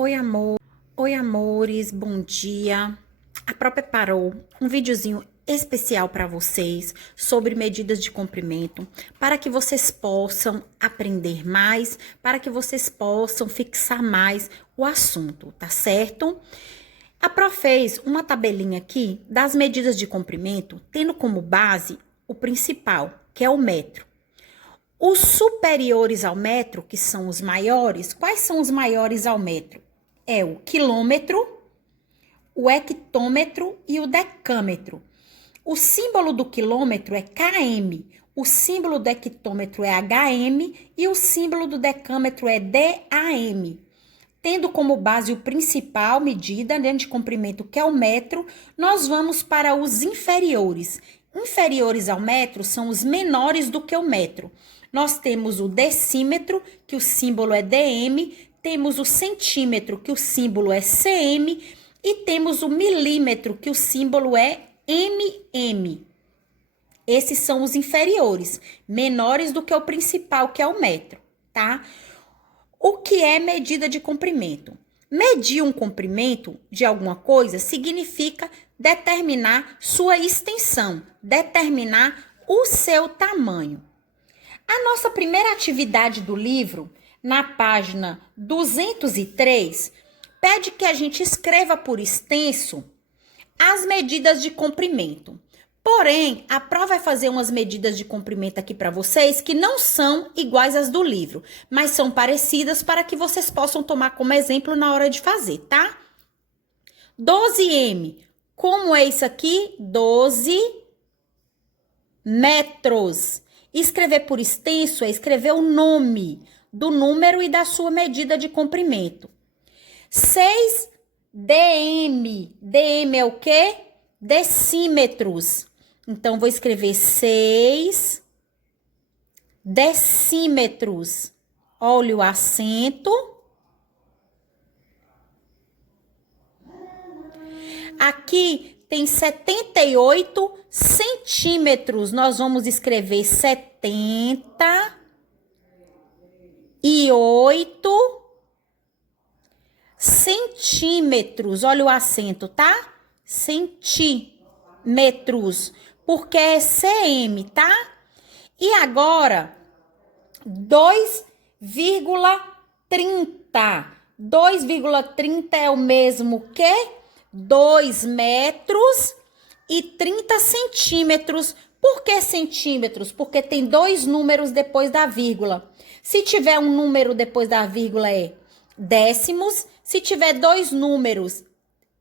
Oi, amor. Oi, amores, bom dia. A Pro preparou um videozinho especial para vocês sobre medidas de comprimento, para que vocês possam aprender mais, para que vocês possam fixar mais o assunto, tá certo? A Pro fez uma tabelinha aqui das medidas de comprimento, tendo como base o principal, que é o metro. Os superiores ao metro, que são os maiores, quais são os maiores ao metro? É o quilômetro, o hectômetro e o decâmetro. O símbolo do quilômetro é km, o símbolo do hectômetro é hm e o símbolo do decâmetro é DAM. Tendo como base o principal medida, né, de comprimento, que é o metro, nós vamos para os inferiores. Inferiores ao metro são os menores do que o metro. Nós temos o decímetro, que o símbolo é DM, temos o centímetro, que o símbolo é cm, e temos o milímetro, que o símbolo é mm. Esses são os inferiores, menores do que o principal, que é o metro, tá? O que é medida de comprimento? Medir um comprimento de alguma coisa significa determinar sua extensão, determinar o seu tamanho. A nossa primeira atividade do livro, na página 203, pede que a gente escreva por extenso as medidas de comprimento. Porém, a Pro vai fazer umas medidas de comprimento aqui para vocês que não são iguais às do livro, mas são parecidas para que vocês possam tomar como exemplo na hora de fazer, tá? 12m. Como é isso aqui? 12 metros. Escrever por extenso é escrever o nome do número e da sua medida de comprimento. 6 dm. dm é o quê? Decímetros. Então, vou escrever 6 decímetros. Olha o acento. Aqui tem 78 centímetros. Nós vamos escrever 78 centímetros. Olha o acento, tá? Centímetros. Porque é cm, tá? E agora, 2,30. 2,30 é o mesmo que 2 metros e 30 centímetros. Por que centímetros? Porque tem dois números depois da vírgula. Se tiver um número depois da vírgula é décimos. Se tiver dois números,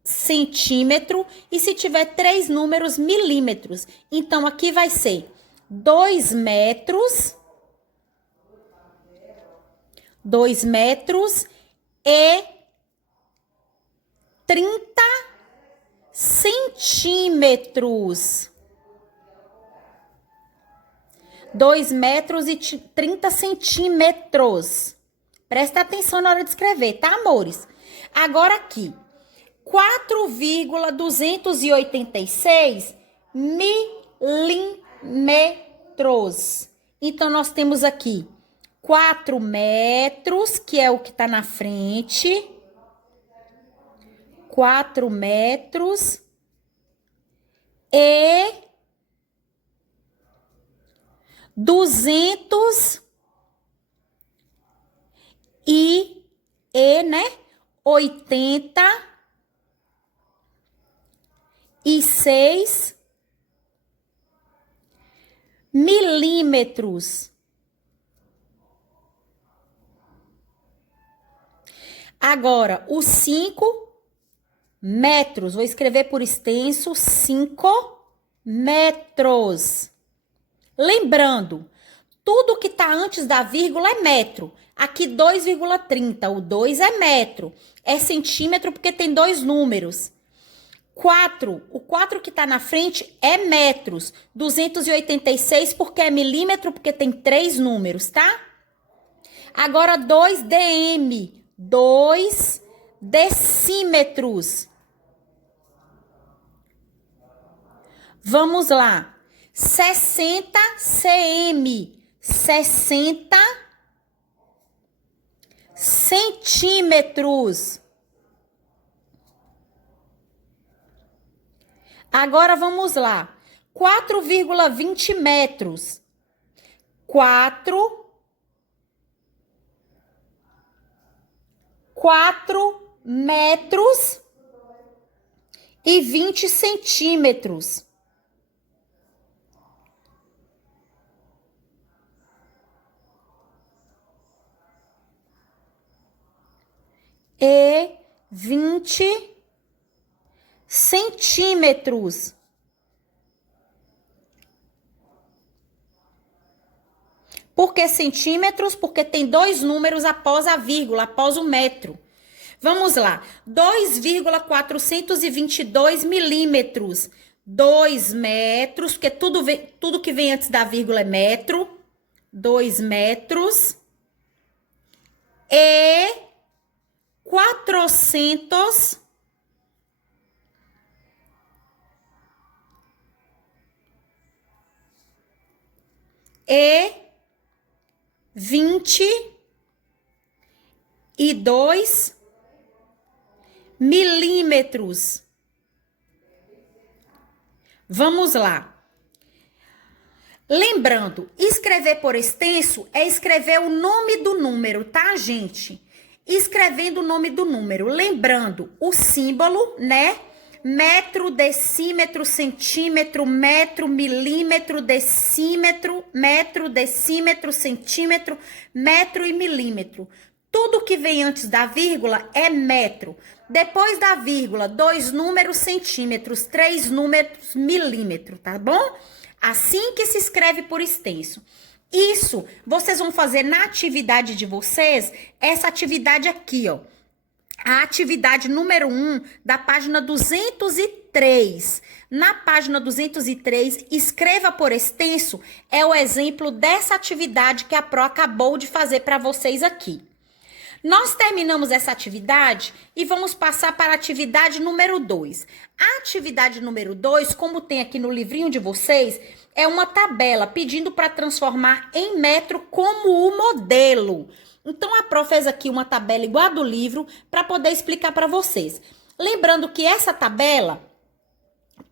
centímetro, e se tiver três números, milímetros. Então, aqui vai ser 2 metros, 2 metros e 30 centímetros. 2 metros e 30 centímetros. Presta atenção na hora de escrever, tá, amores? Agora aqui. 4,286 milímetros. Então, nós temos aqui 4 metros, que é o que tá na frente. 4 metros e 200 né? 86 milímetros. Agora, os 5 metros. Vou escrever por extenso 5 metros. Lembrando, tudo que tá antes da vírgula é metro. Aqui 2,30. O 2 é metro. É centímetro porque tem dois números. 4. O 4 que tá na frente é metros. 286 porque é milímetro, porque tem três números, tá? Agora 2 dm. 2 decímetros. Vamos lá. 60 cm. 60 centímetros. Agora vamos lá. 4,20 metros. 4 metros e 20 centímetros. E 20 centímetros. Por que centímetros? Porque tem dois números após a vírgula, após o metro. Vamos lá. 2,422 milímetros. 2 metros, porque tudo que vem antes da vírgula é metro. 2 metros. E 400 e 22 milímetros. Vamos lá. Lembrando, escrever por extenso é escrever o nome do número, tá, gente? Escrevendo o nome do número. Lembrando o símbolo, né? Metro, decímetro, centímetro, metro, milímetro, decímetro, centímetro, metro e milímetro. Tudo que vem antes da vírgula é metro. Depois da vírgula, 2 números centímetros, 3 números milímetro, tá bom? Assim que se escreve por extenso. Isso, vocês vão fazer na atividade de vocês, essa atividade aqui, ó. A atividade número 1 da página 203. Na página 203, escreva por extenso, é o exemplo dessa atividade que a Pro acabou de fazer para vocês aqui. Nós terminamos essa atividade e vamos passar para a atividade número 2. A atividade número 2, como tem aqui no livrinho de vocês, é uma tabela pedindo para transformar em metro como o modelo. Então, a Pro fez aqui uma tabela igual a do livro para poder explicar para vocês. Lembrando que essa tabela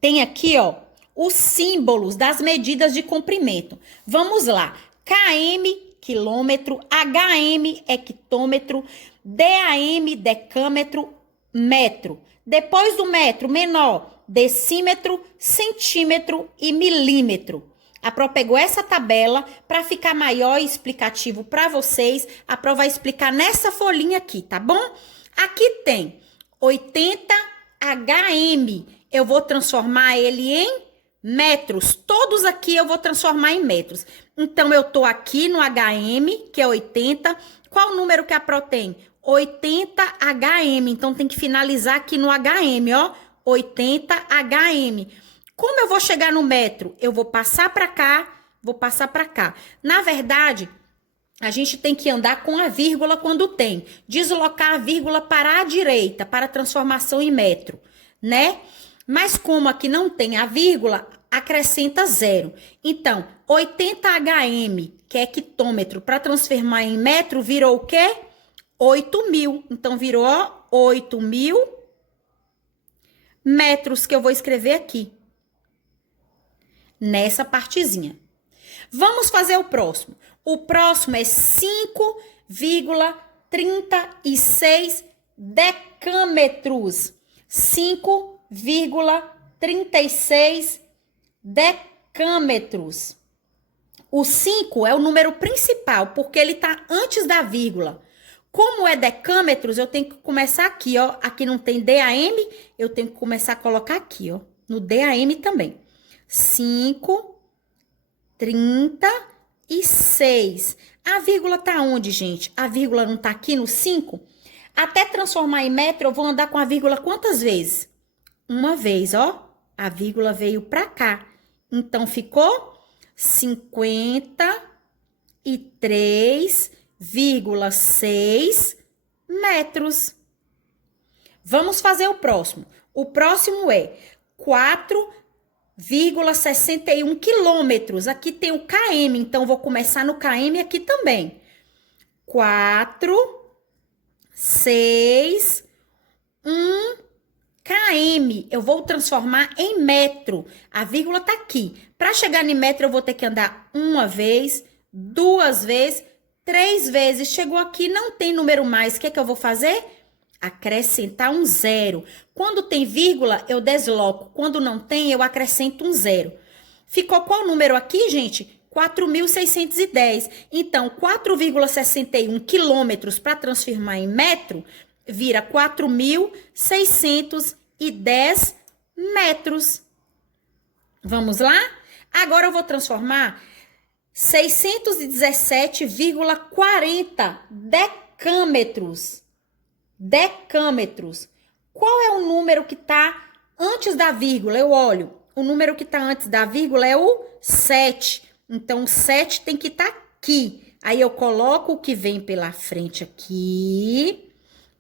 tem aqui, ó, os símbolos das medidas de comprimento. Vamos lá. km, quilômetro, HM, hectômetro, DAM, decâmetro, metro. Depois do metro, menor, decímetro, centímetro e milímetro. A Pro pegou essa tabela para ficar maior e explicativo para vocês. A Pro vai explicar nessa folhinha aqui, tá bom? Aqui tem 80 HM. Eu vou transformar ele em metros. Todos aqui eu vou transformar em metros. Então, eu tô aqui no HM, que é 80. Qual o número que a Pro tem? 80 HM. Então, tem que finalizar aqui no HM, ó. 80 HM. Como eu vou chegar no metro? Eu vou passar para cá, vou passar para cá. Na verdade, a gente tem que andar com a vírgula quando tem. Deslocar a vírgula para a direita, para a transformação em metro, né? Mas como aqui não tem a vírgula, acrescenta 0. Então, 80 HM, que é hectômetro, para transformar em metro, virou o quê? 8.000. Então, virou 8.000 metros que eu vou escrever aqui. Nessa partezinha. Vamos fazer o próximo. O próximo é 5,36 decâmetros. 5,36 decâmetros. O 5 é o número principal, porque ele está antes da vírgula. Como é decâmetros, eu tenho que começar aqui, ó. Aqui não tem DAM, eu tenho que começar a colocar aqui, ó. No DAM também. 5,36. A vírgula tá onde, gente? A vírgula não tá aqui no 5? Até transformar em metro, eu vou andar com a vírgula quantas vezes? Uma vez, ó. A vírgula veio pra cá. Então, ficou 53,6 metros. Vamos fazer o próximo. O próximo é 4,61 quilômetros. Aqui tem o km, então vou começar no km aqui também. 4, 6, 1 km. aqui, eu vou transformar em metro. A vírgula tá aqui. Para chegar em metro, eu vou ter que andar uma vez, duas vezes, três vezes. Chegou aqui, não tem número mais. O que é que eu vou fazer? Acrescentar um zero. Quando tem vírgula, eu desloco. Quando não tem, eu acrescento um zero. Ficou qual número aqui, gente? 4.610. Então, 4,61 quilômetros para transformar em metro, vira 4.610 metros. Vamos lá? Agora eu vou transformar 617,40 decâmetros. Decâmetros. Qual é o número que está antes da vírgula? Eu olho. O número que está antes da vírgula é o 7. Então, o 7 tem que estar aqui. Aí, eu coloco o que vem pela frente aqui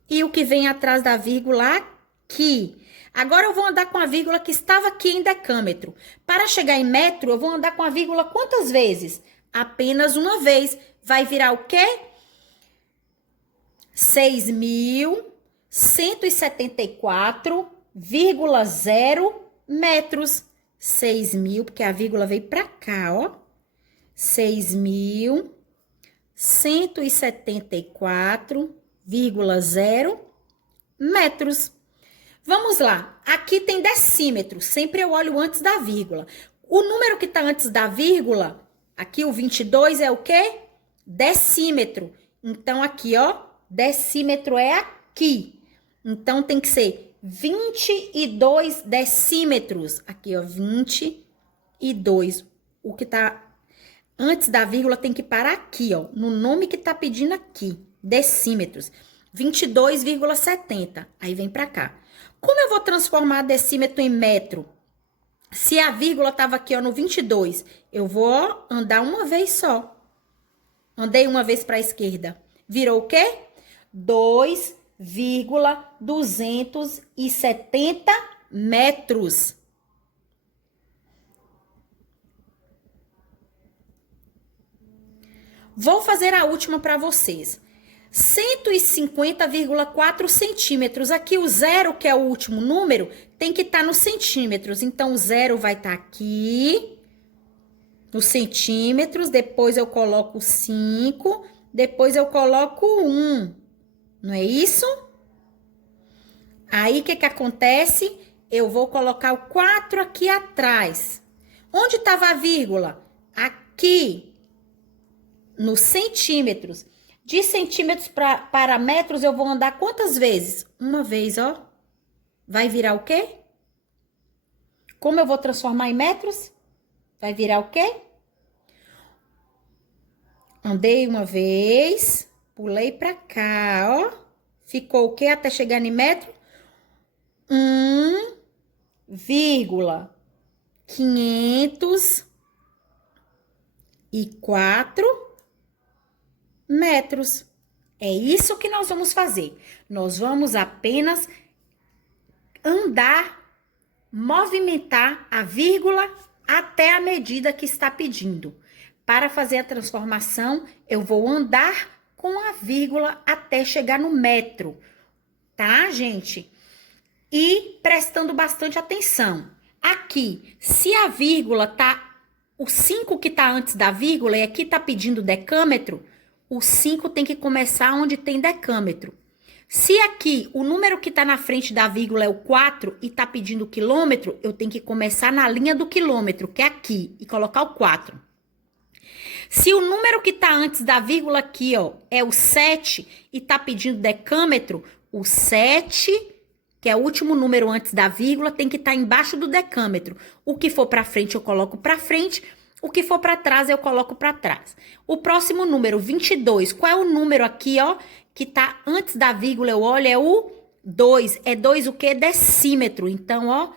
e o que vem atrás da vírgula aqui. Agora, eu vou andar com a vírgula que estava aqui em decâmetro. Para chegar em metro, eu vou andar com a vírgula quantas vezes? Apenas uma vez. Vai virar o quê? 6.174,0 metros. 6.000, porque a vírgula veio pra cá, ó. 6.174,0 metros. Vamos lá. Aqui tem decímetro. Sempre eu olho antes da vírgula. O número que tá antes da vírgula, aqui o 22 é o quê? Decímetro. Então, aqui, ó, decímetro é aqui. Então, tem que ser 22 decímetros. Aqui, ó, 22. O que tá antes da vírgula tem que parar aqui, ó, no nome que tá pedindo aqui, decímetros. 22,70. Aí vem pra cá. Como eu vou transformar decímetro em metro? Se a vírgula tava aqui, ó, no 22, eu vou, ó, andar uma vez só. Andei uma vez pra esquerda. Virou o quê? 2,270 metros. Vou fazer a última para vocês. 150,4 centímetros. Aqui o zero, que é o último número, tem que estar nos centímetros. Então, o zero vai estar aqui, nos centímetros. Depois eu coloco 5. Depois eu coloco 1. Não é isso? Aí, o que que acontece? Eu vou colocar o 4 aqui atrás. Onde estava a vírgula? Aqui, nos centímetros. De centímetros para metros, eu vou andar quantas vezes? Uma vez, ó. Vai virar o quê? Como eu vou transformar em metros? Vai virar o quê? Andei uma vez, pulei pra cá, ó. Ficou o quê até chegar em metro? 1,504 metros. É isso que nós vamos fazer. Nós vamos apenas andar, movimentar a vírgula até a medida que está pedindo. Para fazer a transformação, eu vou andar com a vírgula até chegar no metro, tá, gente? E prestando bastante atenção. Aqui, se a vírgula tá, o 5 que tá antes da vírgula, e aqui tá pedindo decâmetro, o 5 tem que começar onde tem decâmetro. Se aqui o número que tá na frente da vírgula é o 4 e tá pedindo quilômetro, eu tenho que começar na linha do quilômetro, que é aqui, e colocar o 4. Se o número que tá antes da vírgula aqui, ó, é o 7 e tá pedindo decâmetro, o 7, que é o último número antes da vírgula, tem que estar embaixo do decâmetro. O que for para frente, eu coloco para frente. O que for para trás, eu coloco para trás. O próximo número, 22. Qual é o número aqui, ó, que tá antes da vírgula? Eu olho, é o 2. É 2 o quê? Decímetro. Então, ó,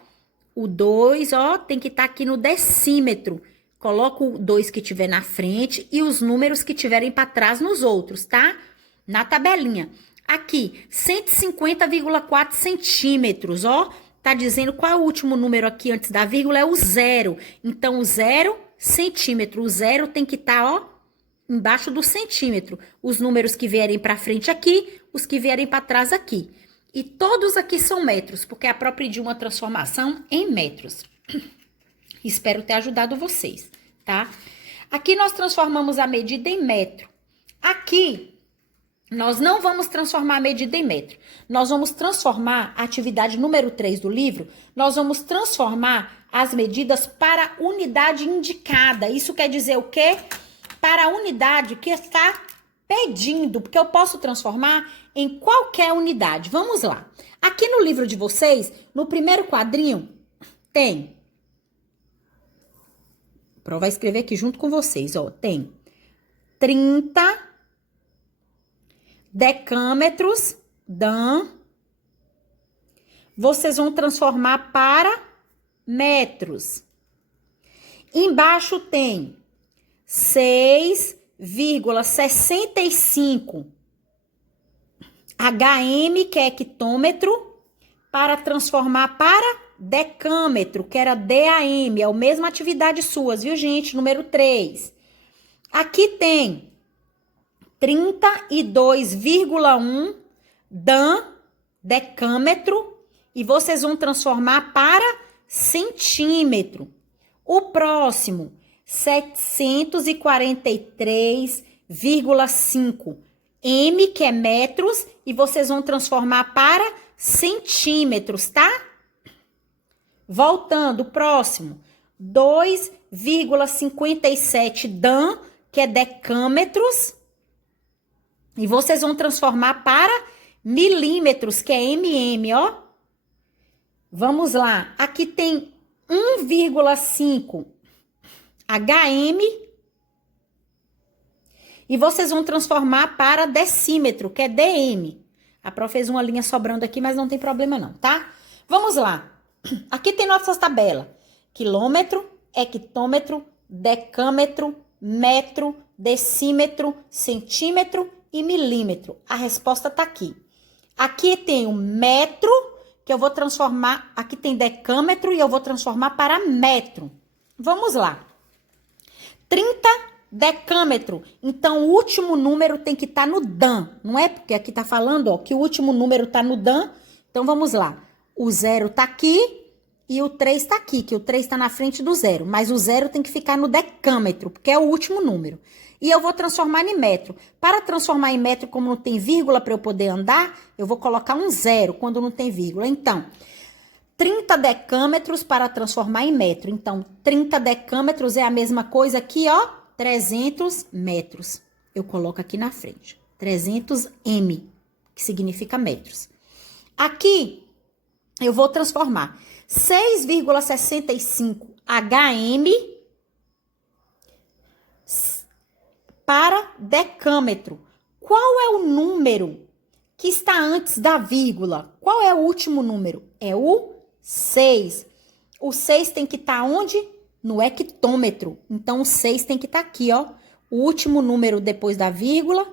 o 2, ó, tem que estar aqui no decímetro. Coloco o 2 que tiver na frente e os números que tiverem para trás nos outros, tá? Na tabelinha. Aqui, 150,4 centímetros, ó. Tá dizendo qual é o último número aqui antes da vírgula? É o 0. Então, o 0 centímetro. O 0 tem que estar, ó, embaixo do centímetro. Os números que vierem para frente aqui, os que vierem para trás aqui. E todos aqui são metros, porque é a própria de uma transformação em metros. Espero ter ajudado vocês, tá? Aqui nós transformamos a medida em metro. Aqui, nós não vamos transformar a medida em metro. Nós vamos transformar a atividade número 3 do livro, nós vamos transformar as medidas para unidade indicada. Isso quer dizer o quê? Para a unidade que está pedindo, porque eu posso transformar em qualquer unidade. Vamos lá. Aqui no livro de vocês, no primeiro quadrinho, tem... A Pro vai escrever aqui junto com vocês, ó. Tem 30 decâmetros, dan. Vocês vão transformar para metros. Embaixo tem 6,65 HM, que é hectômetro, para transformar para decâmetro, que era DAM. É a mesma atividade suas, viu, gente? Número 3. Aqui tem 32,1 dan, decâmetro, e vocês vão transformar para centímetro. O próximo, 743,5 M, que é metros, e vocês vão transformar para centímetros, tá? Voltando, o próximo, 2,57 dan, que é decâmetros, e vocês vão transformar para milímetros, que é mm, ó. Vamos lá, aqui tem 1,5 HM, e vocês vão transformar para decímetro, que é DM. A Pro fez uma linha sobrando aqui, mas não tem problema não, tá? Vamos lá. Aqui tem nossas tabelas. Quilômetro, hectômetro, decâmetro, metro, decímetro, centímetro e milímetro. A resposta tá aqui. Aqui tem o metro, que eu vou transformar... Aqui tem decâmetro e eu vou transformar para metro. Vamos lá. 30 decâmetro. Então, o último número tem que estar no dan, não é? Porque aqui tá falando, ó, que o último número tá no dan. Então, vamos lá. O 0 tá aqui e o 3 tá aqui, que o 3 tá na frente do 0. Mas o 0 tem que ficar no decâmetro, porque é o último número. E eu vou transformar em metro. Para transformar em metro, como não tem vírgula para eu poder andar, eu vou colocar um 0 quando não tem vírgula. Então, 30 decâmetros para transformar em metro. Então, 30 decâmetros é a mesma coisa aqui, ó, 300 metros. Eu coloco aqui na frente. 300 M, que significa metros. Aqui, eu vou transformar 6,65 HM para decâmetro. Qual é o número que está antes da vírgula? Qual é o último número? É o 6. O 6 tem que estar onde? No hectômetro. Então, o 6 tem que estar aqui, ó. O último número depois da vírgula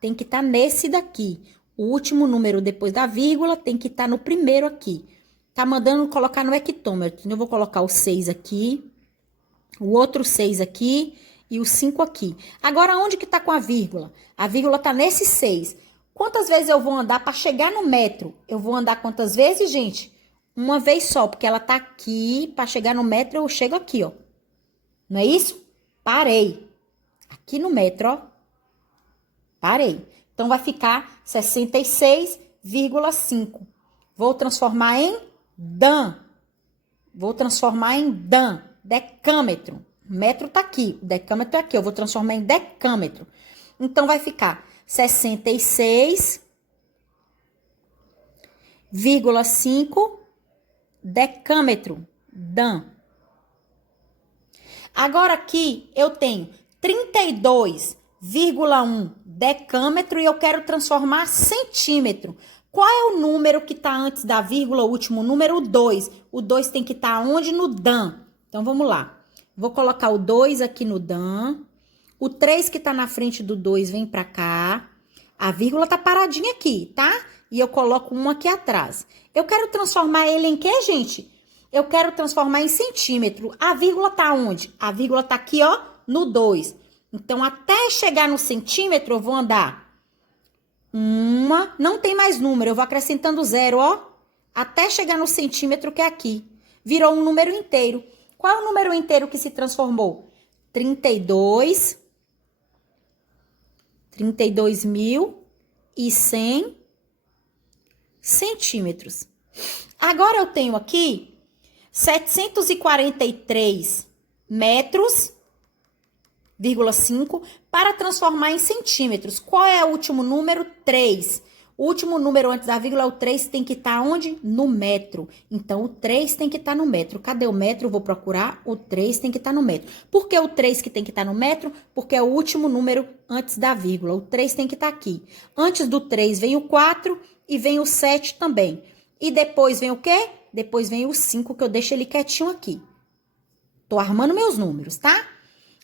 tem que estar nesse daqui. O último número depois da vírgula tem que estar no primeiro aqui. Tá mandando colocar no hectômetro. Então, eu vou colocar o 6 aqui, o outro 6 aqui e o 5 aqui. Agora, onde que tá com a vírgula? A vírgula tá nesse 6. Quantas vezes eu vou andar para chegar no metro? Eu vou andar quantas vezes, gente? Uma vez só, porque ela tá aqui, para chegar no metro eu chego aqui, ó. Não é isso? Parei. Aqui no metro, ó. Parei. Então, vai ficar 66,5. Vou transformar em dan. Vou transformar em dan. Decâmetro. O metro tá aqui, o decâmetro é aqui. Eu vou transformar em decâmetro. Então, vai ficar 66,5 decâmetro, dan. Agora aqui eu tenho 32,1 decâmetro e eu quero transformar centímetro. Qual é o número que está antes da vírgula, o último número? O 2. O 2 tem que estar onde? No dan. Então, vamos lá. Vou colocar o 2 aqui no dan. O 3 que está na frente do 2 vem para cá. A vírgula tá paradinha aqui, tá? E eu coloco um aqui atrás. Eu quero transformar ele em quê, gente? Eu quero transformar em centímetro. A vírgula tá onde? A vírgula tá aqui, ó, no 2. Então, até chegar no centímetro, eu vou andar Uma, não tem mais número, eu vou acrescentando zero, ó, até chegar no centímetro que é aqui. Virou um número inteiro. Qual é o número inteiro que se transformou? 32.100 centímetros. Agora eu tenho aqui 743 metros, 5, para transformar em centímetros. Qual é o último número? 3. O último número antes da vírgula, o 3, tem que estar onde? No metro. Então, o 3 tem que estar no metro. Cadê o metro? Vou procurar. O 3 tem que estar no metro. Por que o 3 que tem que estar no metro? Porque é o último número antes da vírgula. O 3 tem que estar aqui. Antes do 3 vem o 4 e vem o 7 também. E depois vem o quê? Depois vem o 5, que eu deixo ele quietinho aqui. Tô armando meus números, tá?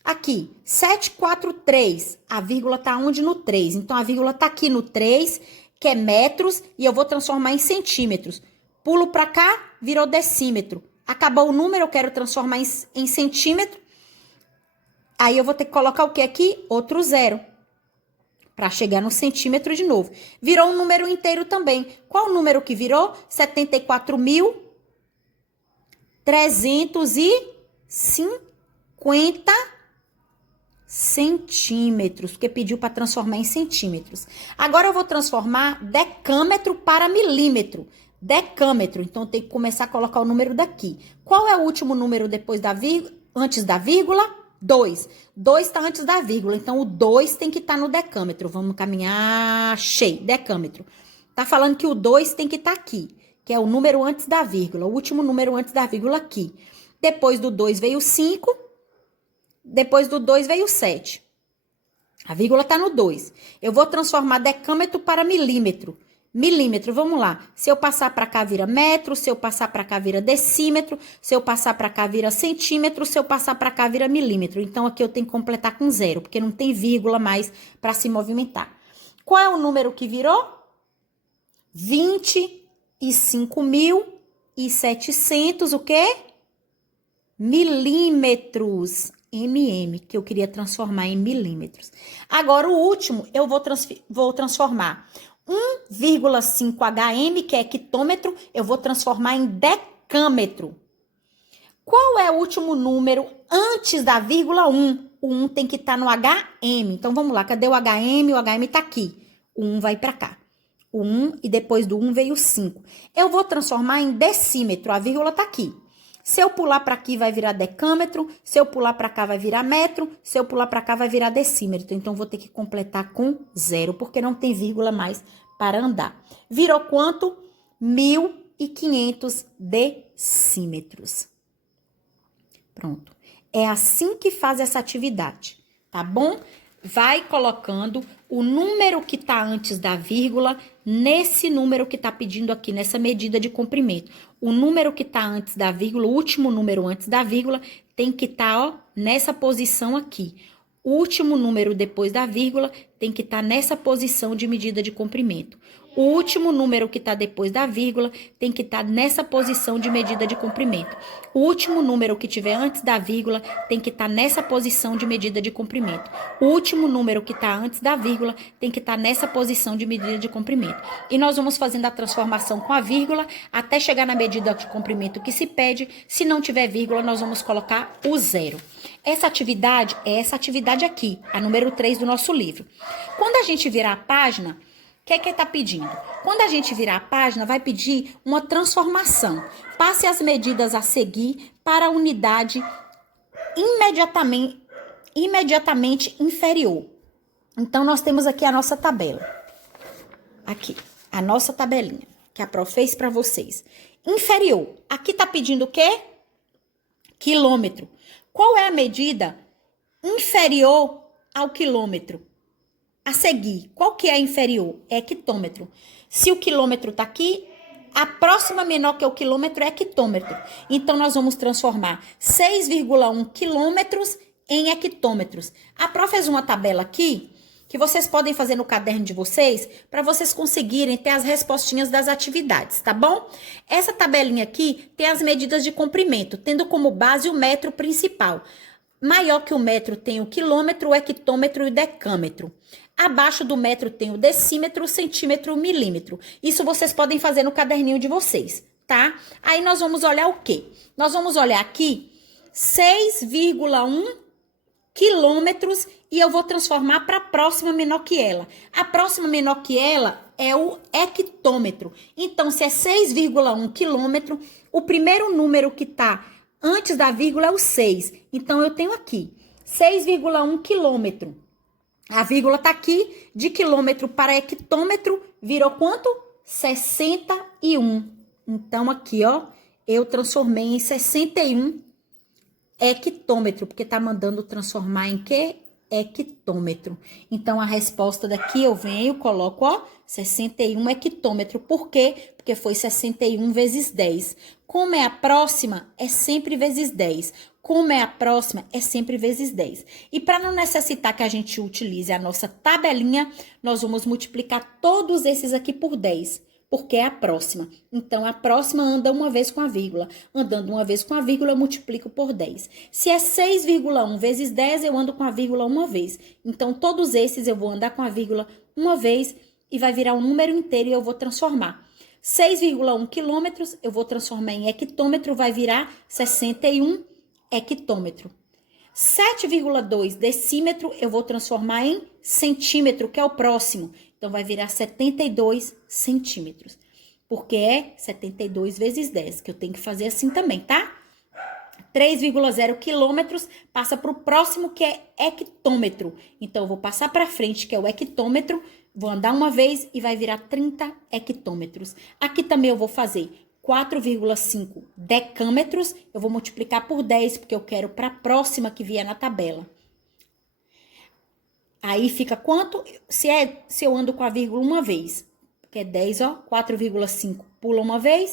Aqui, 743, a vírgula tá onde? No 3. Então, a vírgula tá aqui no 3, que é metros, e eu vou transformar em centímetros. Pulo pra cá, virou decímetro. Acabou o número, eu quero transformar em centímetro. Aí, eu vou ter que colocar o que aqui? Outro zero. Pra chegar no centímetro de novo. Virou um número inteiro também. Qual o número que virou? 74.350 centímetros, porque pediu para transformar em centímetros. Agora eu vou transformar decâmetro para milímetro. Decâmetro, então eu tenho que começar a colocar o número daqui. Qual é o último número depois da vírgula, antes da vírgula? 2. 2 está antes da vírgula, então o 2 tem que estar no decâmetro. Vamos caminhar, cheio, decâmetro. Tá falando que o 2 tem que estar aqui, que é o número antes da vírgula, o último número antes da vírgula aqui. Depois do 2 veio o 5. Depois do 2 veio o 7. A vírgula tá no 2. Eu vou transformar decâmetro para milímetro. Milímetro, vamos lá. Se eu passar para cá, vira metro. Se eu passar para cá, vira decímetro. Se eu passar para cá, vira centímetro. Se eu passar para cá, vira milímetro. Então, aqui eu tenho que completar com zero, porque não tem vírgula mais para se movimentar. Qual é o número que virou? 25.700, o quê? Milímetros. Que eu queria transformar em milímetros. Agora, o último, eu vou transformar 1,5 hm, que é hectômetro, eu vou transformar em decâmetro. Qual é o último número antes da vírgula 1? O 1 tem que estar no HM. Então, vamos lá, cadê o HM? O HM tá aqui. O 1 vai para cá. O 1 e depois do 1 veio o 5. Eu vou transformar em decímetro, a vírgula tá aqui. Se eu pular para aqui, vai virar decâmetro. Se eu pular para cá, vai virar metro. Se eu pular para cá, vai virar decímetro. Então, vou ter que completar com zero, porque não tem vírgula mais para andar. Virou quanto? 1.500 decímetros. Pronto. É assim que faz essa atividade, tá bom? Vai colocando o número que tá antes da vírgula nesse número que tá pedindo aqui, nessa medida de comprimento. O número que tá antes da vírgula, o último número antes da vírgula, tem que estar, ó, nessa posição aqui. O último número depois da vírgula tem que estar nessa posição de medida de comprimento. O último número que está depois da vírgula tem que estar nessa posição de medida de comprimento. O último número que tiver antes da vírgula tem que estar nessa posição de medida de comprimento. O último número que está antes da vírgula tem que estar nessa posição de medida de comprimento. E nós vamos fazendo a transformação com a vírgula até chegar na medida de comprimento que se pede. Se não tiver vírgula, nós vamos colocar o zero. Essa atividade é essa atividade aqui, a número 3 do nosso livro. Quando a gente virar a página, o que é que está pedindo? Quando a gente virar a página, vai pedir uma transformação. Passe as medidas a seguir para a unidade imediatamente inferior. Então, nós temos aqui a nossa tabela. Aqui, a nossa tabelinha, que a Prof fez para vocês. Inferior. Aqui está pedindo o quê? Quilômetro. Qual é a medida inferior ao quilômetro? A seguir, qual que é inferior? É hectômetro. Se o quilômetro tá aqui, a próxima menor que o quilômetro é hectômetro. Então, nós vamos transformar 6,1 quilômetros em hectômetros. A Prof fez uma tabela aqui, que vocês podem fazer no caderno de vocês, para vocês conseguirem ter as respostinhas das atividades, tá bom? Essa tabelinha aqui tem as medidas de comprimento, tendo como base o metro principal. Maior que o metro tem o quilômetro, o hectômetro e o decâmetro. Abaixo do metro tem o decímetro, o centímetro, o milímetro. Isso vocês podem fazer no caderninho de vocês, tá? Aí nós vamos olhar o quê? Nós vamos olhar aqui 6,1 quilômetros e eu vou transformar para a próxima menor que ela. A próxima menor que ela é o hectômetro. Então, se é 6,1 quilômetro, o primeiro número que tá antes da vírgula é o 6. Então, eu tenho aqui 6,1 quilômetro. A vírgula tá aqui, de quilômetro para hectômetro, virou quanto? 61. Então, aqui, ó, eu transformei em 61 hectômetro, porque tá mandando transformar em quê? Hectômetro. Então, a resposta daqui eu venho, coloco, ó, 61 hectômetro. Por quê? Porque foi 61 vezes 10. Como é a próxima, é sempre vezes 10. Como é a próxima, é sempre vezes 10. E para não necessitar que a gente utilize a nossa tabelinha, nós vamos multiplicar todos esses aqui por 10. Porque é a próxima. Então, a próxima anda uma vez com a vírgula. Andando uma vez com a vírgula, eu multiplico por 10. Se é 6,1 vezes 10, eu ando com a vírgula uma vez. Então, todos esses eu vou andar com a vírgula uma vez e vai virar um número inteiro e eu vou transformar. 6,1 quilômetros, eu vou transformar em hectômetro, vai virar 61 hectômetro. 7,2 decímetro, eu vou transformar em centímetro, que é o próximo. Então, vai virar 72 centímetros. Porque é 72 vezes 10, que eu tenho que fazer assim também, tá? 3,0 quilômetros passa para o próximo, que é hectômetro. Então, eu vou passar para frente, que é o hectômetro, vou andar uma vez e vai virar 30 hectômetros. Aqui também eu vou fazer 4,5 decâmetros, eu vou multiplicar por 10, porque eu quero para a próxima que vier na tabela. Aí fica quanto? Se eu ando com a vírgula uma vez, que é 10, ó, 4,5 pula uma vez,